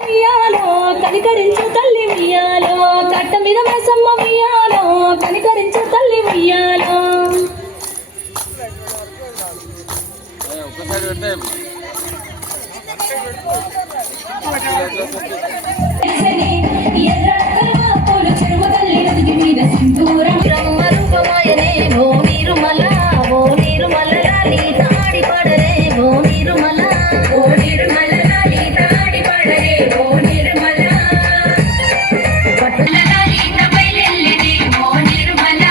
ఉయ్యాలో కనికరించు తల్లి ఉయ్యాలో కట్ట మీద మైసమ్మ ఉయ్యాలో కనికరించు తల్లి ఉయ్యాలో చెరువు తల్లి నదికి మీద సింధూరం రూపమాయనే ఓ నీరుమల ఓ నీరుమల లాలి తాడి పడరే ఓ నీరుమల ఓ నీరుమల లాలి తాడి పడరే ఓ నీరుమల పట్టల లాలి తబైలెల్లిది ఓ నీరుమల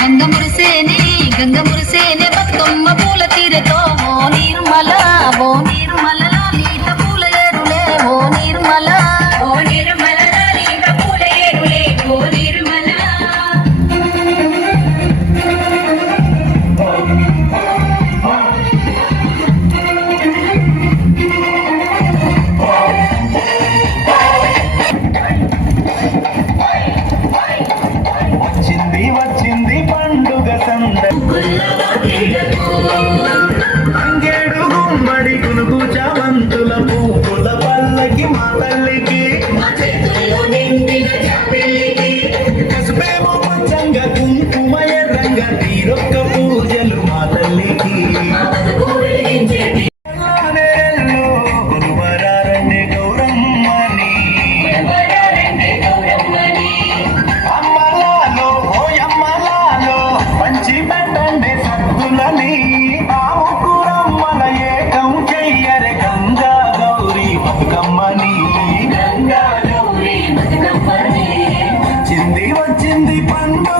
గంగ మురిసేనే బతుకమ్మ పూల తీరతో ఓ నీరుమల ఓ నీరుమల లాలి పూల ఏరులే ఓ నీరుమల ఓ నీరుమల లాలి పూల ఏరులే ఓ నీరుమల వచ్చింది పండుగ అంగేడు గుమ్మడి గునుగు చామంతుల పువ్వుల పల్లకి మా తల్లికి కసుపేమో పంచంగా కుంకుమ ఎర్రంగా తీరొక్క పూజలు మా తల్లికి గురువరారండి గౌరమ్మని అమ్మలాలో ఓ అమ్మలాలో పంచి పెట్టండి సత్తులని ఆ ముగ్గురమ్మల ఏకం చెయ్యరే గంగా గౌరీ బతుకమ్మని వచ్చింది పండుగ